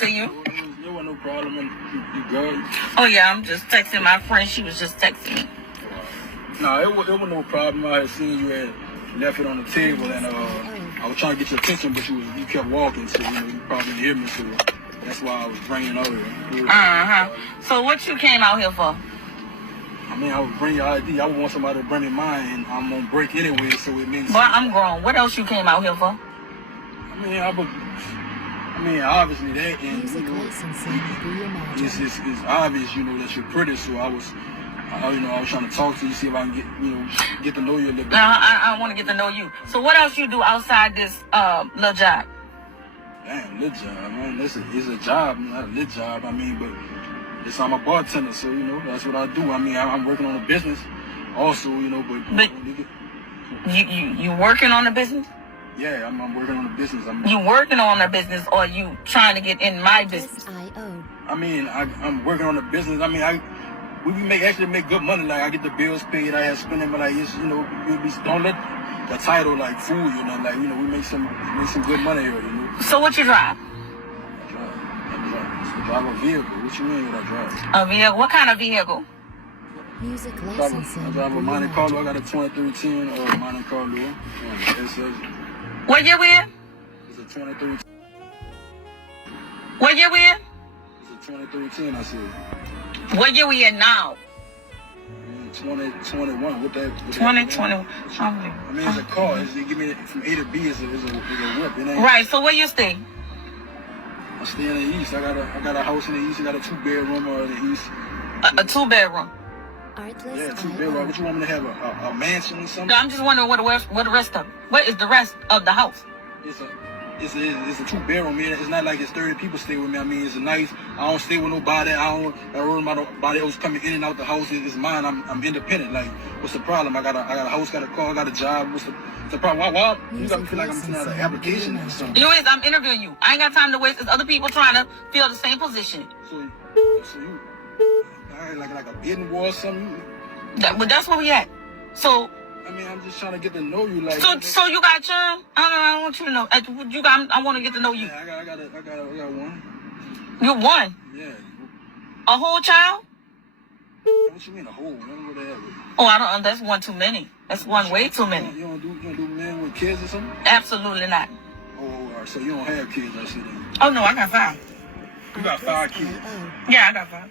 to you. There wasn't no problem, and you good. Oh yeah, I'm just texting my friend. She was just texting me. No, it was no problem. I had seen you had left it on the table, and I was trying to get your attention, but you kept walking, so you probably didn't hear me. So that's why I was bringing it over. So what you came out here for? I mean, I would bring your ID. I would want somebody to bring me mine, and I'm on break anyway, so it means. Well, I'm grown. What else you came out here for? I mean, obviously that, and it's obvious, that you're pretty. So I was trying to talk to you, see if I can get to know you a little bit. I want to get to know you. So what else you do outside this little job? Damn, little job, man. It's a job, not a little job. I mean, but I'm a bartender, so that's what I do. I mean, I'm working on a business, also, but you working on a business? Yeah, I'm working on a business. You working on a business, or you trying to get in my business? I mean, I'm working on a business. I mean, we actually make good money. Like I get the bills paid, I have spending, but don't let the title fool you. We make some good money here. So what you drive? I drive a vehicle. What you mean what I drive? A vehicle? What kind of vehicle? Music licensing. I drive a Monte Carlo. I got a 2310 Monte Carlo. What year we in? It's a 2310. What year we in? It's a 2310, I said. What year we in now? 2021. What that? 2021. I mean, it's a car. It give me from A to B. It's a whip. Right. So where you stay? I stay in the east. I got a house in the east. I got a 2-bedroom in the east. A 2-bedroom. Yeah, 2-bedroom. What you want me to have? A mansion or something? No, I'm just wondering what the rest of. What is the rest of the house? It's a 2-bedroom. It's not like it's 30 people stay with me. I mean, it's a nice. I don't stay with nobody. I don't worry about nobody else coming in and out the house. It's mine. I'm independent. Like, what's the problem? I got a house, got a car, got a job. What's the problem? Why you got me feel like I'm filling out an application or something? Anyways, I'm interviewing you. I ain't got time to waste. There's other people trying to fill the same position. So you like a bidding war or something? But that's where we at. So. I mean, I'm just trying to get to know you, like. So you got children? I want you to know. I want to get to know you. Yeah, I got one. You one? Yeah. A whole child? What you mean a whole? Oh, I don't. That's one too many. That's one way too many. You don't do men with kids or something? Absolutely not. Oh, all right. So you don't have kids, I see that. Oh no, I got 5. You got 5 kids? Yeah, I got 5.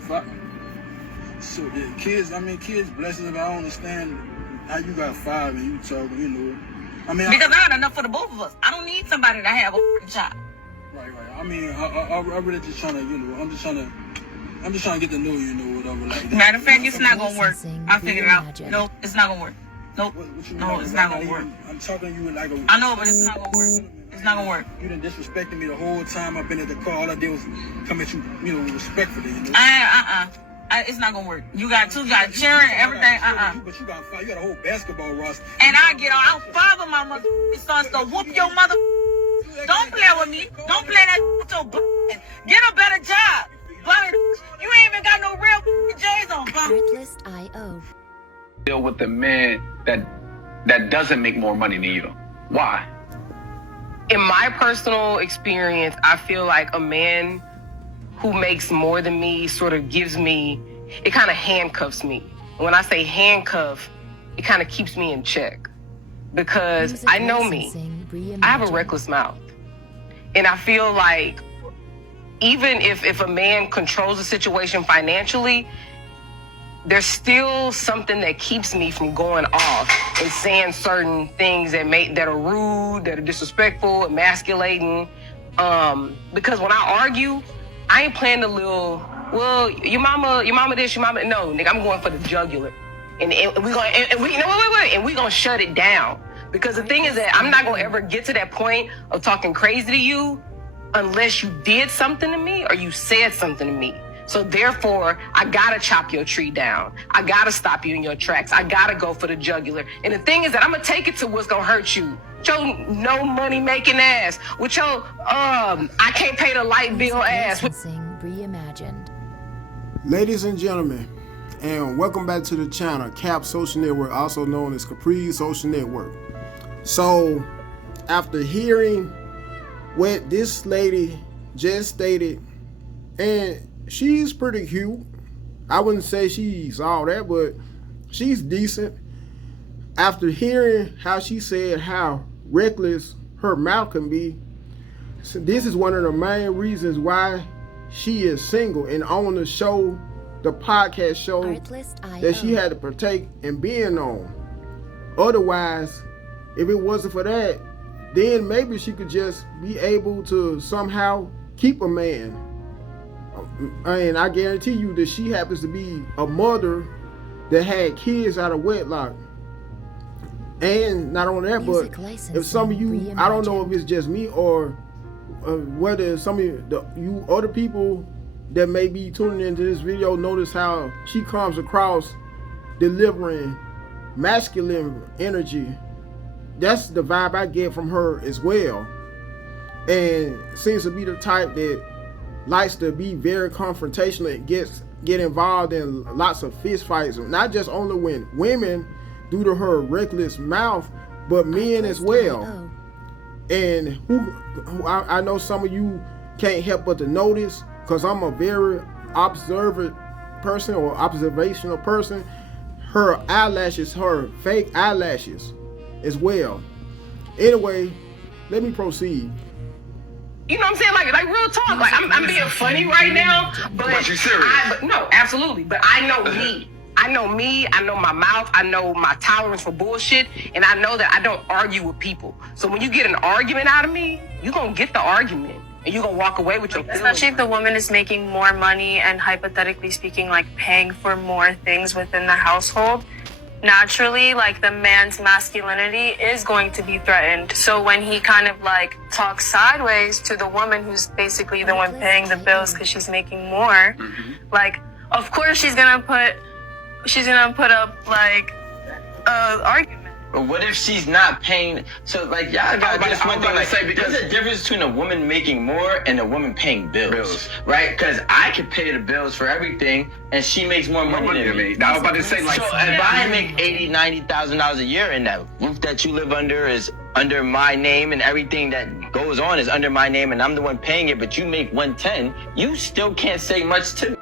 5. So the kids, blessings, but I don't understand how you got 5 and you talking, because I got enough for the both of us. I don't need somebody to have a job. Right. I mean, I really just trying to, I'm just trying to get to know you, whatever, like that. Matter of fact, it's not gonna work. I figured it out. Nope, it's not gonna work. Nope. No, it's not gonna work. I'm talking to you like a. I know, but it's not gonna work. It's not gonna work. You done disrespected me the whole time I've been at the car. All I did was come at you, respectfully. It's not gonna work. You got cheering, everything. But you got 5. You got a whole basketball roster. And I get on. I'll father my mother sons to whoop your mother. Don't play with me. Don't play that with your Get a better job. But you ain't even got no real J's on, Artlist.io. Deal with the man that doesn't make more money than you. Why? In my personal experience, I feel like a man who makes more than me sort of it kind of handcuffs me. When I say handcuff, it kind of keeps me in check because I know me. I have a reckless mouth. And I feel like even if a man controls the situation financially, there's still something that keeps me from going off and saying certain things that are rude, that are disrespectful, emasculating. Because when I argue, I ain't playing the little, well, your mama this, your mama. No, nigga, I'm going for the jugular. And we gonna shut it down. Because the thing is that I'm not gonna ever get to that point of talking crazy to you unless you did something to me or you said something to me. So therefore, I gotta chop your tree down. I gotta stop you in your tracks. I gotta go for the jugular. And the thing is that I'm gonna take it to what's gonna hurt you. With your no money making ass. With your I can't pay the light bill ass. Reimagined. Ladies and gentlemen, and welcome back to the channel, Cap Social Network, also known as Capri Social Network. So, after hearing what this lady just stated, and she's pretty cute. I wouldn't say she's all that, but she's decent. After hearing how she said how reckless her mouth can be, so this is one of the main reasons why she is single and on the show, the podcast show that she had to partake in being on. Otherwise, if it wasn't for that, then maybe she could just be able to somehow keep a man. And I guarantee you that she happens to be a mother that had kids out of wedlock. And not only that, but if some of you, I don't know if it's just me or whether some of you other people that may be tuning into this video notice how she comes across delivering masculine energy. That's the vibe I get from her as well, and seems to be the type that likes to be very confrontational and get involved in lots of fist fights, not just only when women due to her reckless mouth, but men as well. And I know some of you can't help but to notice, because I'm a very observant person or observational person, her eyelashes, her fake eyelashes as well. Anyway, let me proceed. You know what I'm saying? Like real talk. Like I'm being funny right now, but you serious? No, absolutely. But I know me. I know me. I know my mouth. I know my tolerance for bullshit, and I know that I don't argue with people. So when you get an argument out of me, you gonna get the argument, and you gonna walk away with your feelings. Especially if the woman is making more money and hypothetically speaking, like paying for more things within the household. Naturally, like the man's masculinity is going to be threatened. So when he kind of like talks sideways to the woman who's basically the one paying the bills because she's making more, like of course she's gonna put up like argument. But what if she's not paying? So like y'all got this one thing. Like, there's a difference between a woman making more and a woman paying bills. Right? Because I could pay the bills for everything, and she makes more money than me. I was about to say, like, so if I make $80,000-$90,000 a year, and that roof that you live under is under my name, and everything that goes on is under my name, and I'm the one paying it, but you make 110, you still can't say much to me.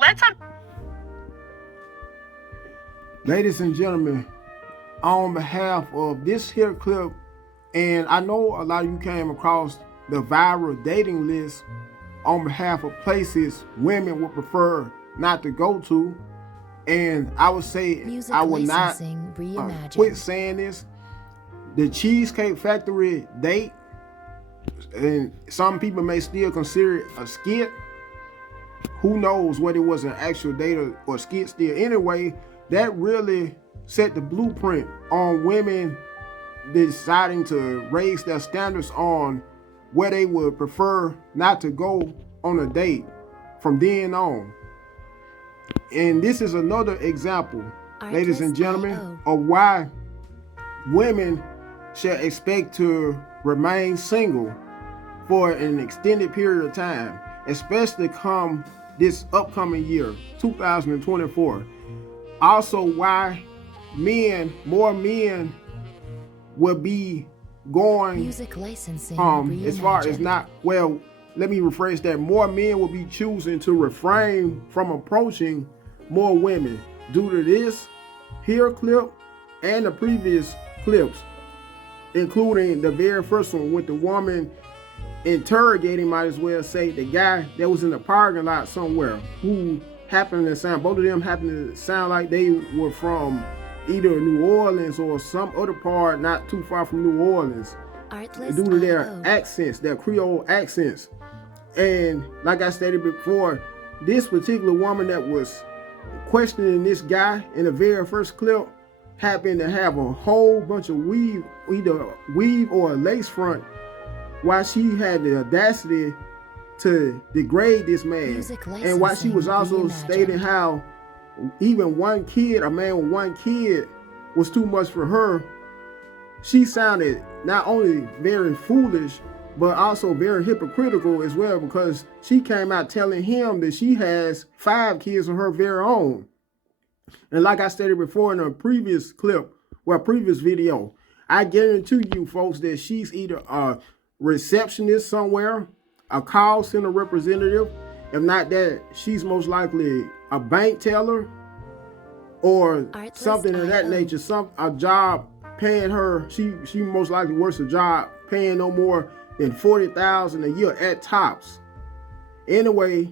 Let's Ladies and gentlemen, on behalf of this here clip, and I know a lot of you came across the viral dating list on behalf of places women would prefer not to go to, and I would say I would not quit saying this. The Cheesecake Factory date, and some people may still consider it a skit. Who knows whether it was an actual date or skit still. Anyway, that really set the blueprint on women deciding to raise their standards on where they would prefer not to go on a date from then on. And this is another example, ladies and gentlemen, of why women should expect to remain single for an extended period of time, especially come this upcoming year, 2024. Also, why more men will be going Music licensing as far as not, well, let me rephrase that. More men will be choosing to refrain from approaching more women due to this here clip and the previous clips, including the very first one with the woman interrogating, might as well say, the guy that was in the parking lot somewhere who happened to sound, both of them happened to sound like they were from either New Orleans or some other part not too far from New Orleans, due to their accents, their Creole accents. And like I stated before, this particular woman that was questioning this guy in the very first clip happened to have a whole bunch of weave, either weave or a lace front, while she had the audacity to degrade this man. And while she was also stating how even one kid, a man with one kid, was too much for her, she sounded not only very foolish, but also very hypocritical as well, because she came out telling him that she has 5 kids of her very own. And like I stated before in a previous clip, previous video, I guarantee you folks that she's either a receptionist somewhere, a call center representative. If not that, she's most likely a bank teller or something of that nature, a job paying her. She most likely works a job paying no more than $40,000 a year at tops. Anyway,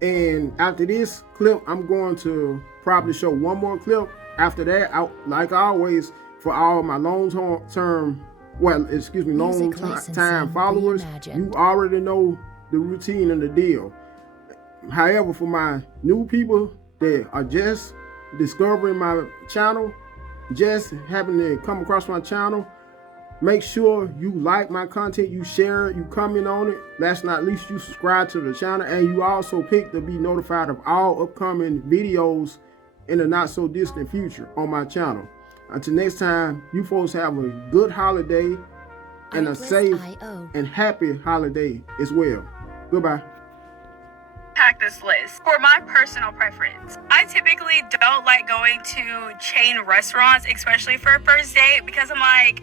and after this clip, I'm going to probably show one more clip. After that, like always, for all my long-time followers, you already know the routine and the deal. However, for my new people that are just discovering my channel, just happen to come across my channel, make sure you like my content, you share it, you comment on it. Last but not least, you subscribe to the channel, and you also pick to be notified of all upcoming videos in the not so distant future on my channel. Until next time, you folks have a good holiday and a safe and happy holiday as well. Goodbye. Pack this list for my personal preference. I typically don't like going to chain restaurants, especially for a first date, because I'm like,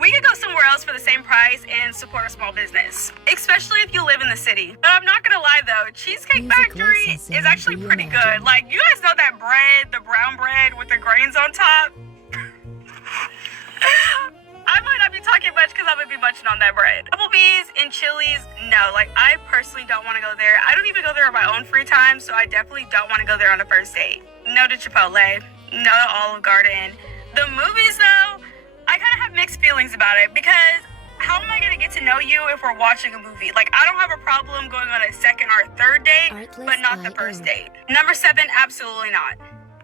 we could go somewhere else for the same price and support a small business, especially if you live in the city. But I'm not gonna lie though, Cheesecake Factory is actually pretty good. Like, you guys know that bread, the brown bread with the grains on top? I might not be talking much because I'm gonna be munching on that bread. Applebee's and Chili's, no. Like, I personally don't want to go there. I don't even go there on my own free time, so I definitely don't want to go there on a first date. No to Chipotle, no to Olive Garden. The movies though, I kind of have mixed feelings about it, because how am I going to get to know you if we're watching a movie? Like, I don't have a problem going on a second or a third date, but not the first date. Number 7, absolutely not.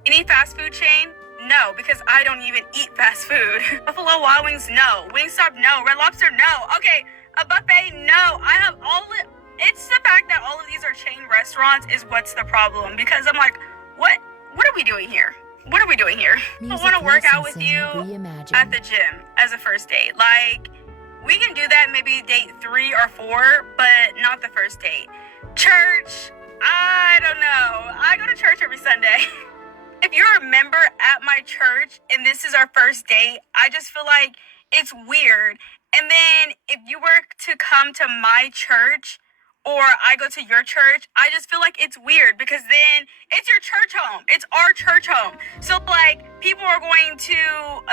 Any fast food chain? No, because I don't even eat fast food. Buffalo Wild Wings? No. Wingstop? No. Red Lobster? No. Okay, a buffet? No. I have it's the fact that all of these are chain restaurants is what's the problem, because I'm like, what are we doing here? What are we doing here? I want to work out with you at the gym as a first date. Like, we can do that maybe date 3 or 4, but not the first date. Church, I don't know. I go to church every Sunday. If you're a member at my church and this is our first date, I just feel like it's weird. And then if you were to come to my church, or I go to your church, I just feel like it's weird, because then it's your church home. It's our church home. So like, people are going to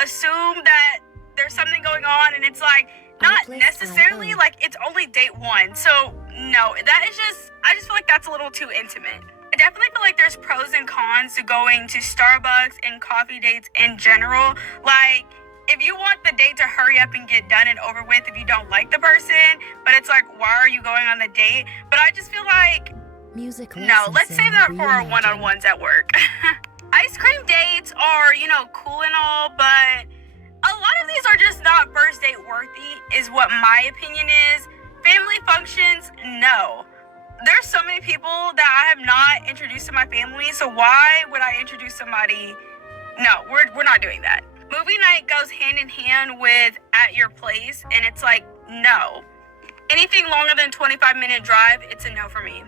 assume that there's something going on, and it's like, not necessarily, like, it's only date 1. So no, that is just, I just feel like that's a little too intimate. I definitely feel like there's pros and cons to going to Starbucks and coffee dates in general. Like, if you want the date to hurry up and get done and over with if you don't like the person, but it's like, why are you going on the date? But I just feel like, no, let's save that for our one-on-ones at work. Ice cream dates are, cool and all, but a lot of these are just not first date worthy, is what my opinion is. Family functions, no. There's so many people that I have not introduced to my family, so why would I introduce somebody? No, we're not doing that. Movie night goes hand in hand with at your place, and it's like, no. Anything longer than 25-minute drive, it's a no for me.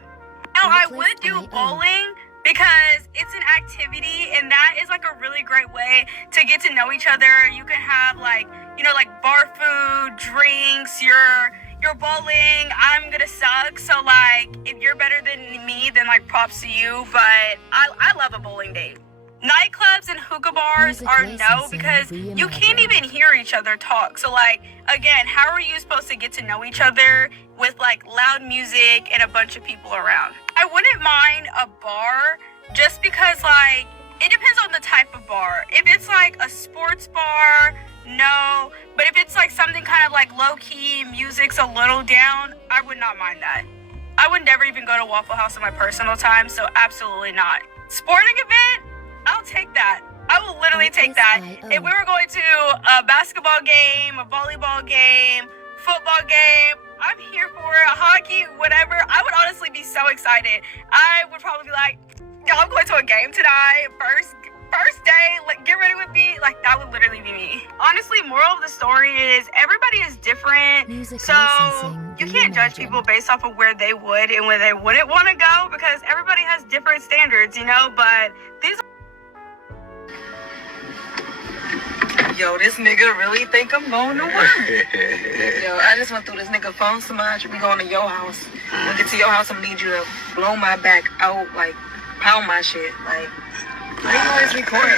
Now, I would do bowling, because it's an activity, and that is like a really great way to get to know each other. You can have like bar food, drinks, you're bowling, I'm gonna suck. So like, if you're better than me, then like props to you, but I love a bowling date. Nightclubs and hookah bars are no, because you can't even hear each other talk. So like, again, how are you supposed to get to know each other with like loud music and a bunch of people around? I wouldn't mind a bar, just because like, it depends on the type of bar. If it's like a sports bar, no. But if it's like something kind of like low-key, music's a little down, I would not mind that. I would never even go to Waffle House in my personal time, so absolutely not. Sporting event? I'll take that. I will literally take that. If we were going to a basketball game, a volleyball game, football game, I'm here for it. Hockey, whatever. I would honestly be so excited. I would probably be like, I'm going to a game tonight. First day, like, get ready with me. Like, that would literally be me. Honestly, moral of the story is everybody is different. Music so licensing you can't judge reimagined. people based off of where they would and where they wouldn't want to go because everybody has different standards, you know? But these Yo, this nigga really think I'm going to work. Yo, I just went through this nigga phone so much. We going to your house. When we get to your house, I'm gonna need you to blow my back out, like, pound my shit. Like, I ain't always recording.